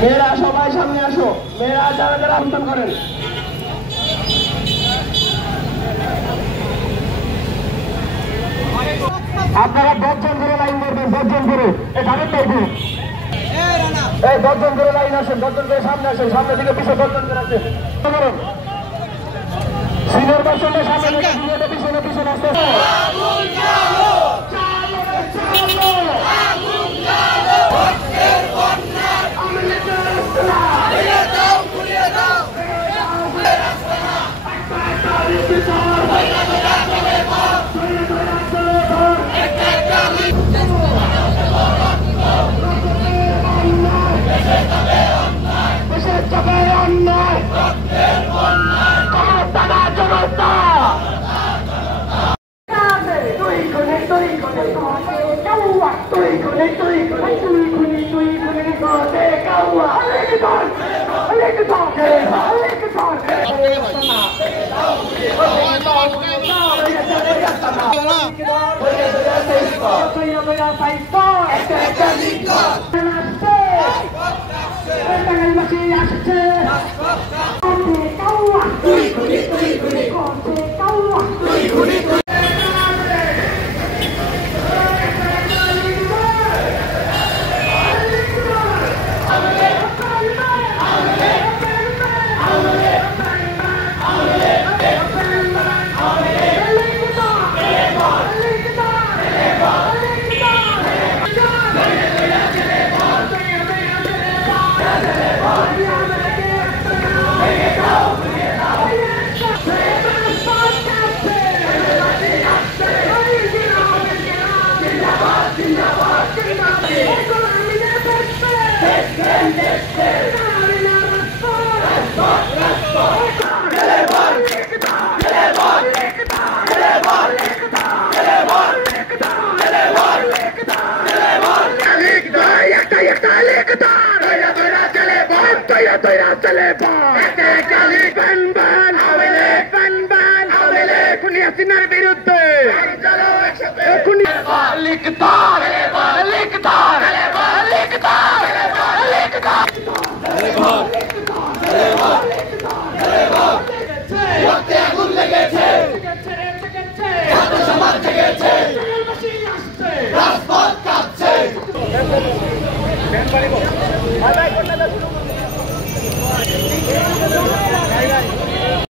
মেয়েরা সবাই সামনে আসো, মেয়েরা যারা যারা আন্দোলন করেন। আপনারা 10 জন করে লাইন করবেন, 10 জন করে এখানে দেখুন, এই 10 জন করে লাইন আসেন, 10 জন করে সামনে আসেন, সামনে থেকে পিছনে 10 জন করে আসেন। সিনিয়র পার্সনটা সামনে থেকে সিনিয়রটা পিছনে পিছনে আসতে বিরুদ্ধে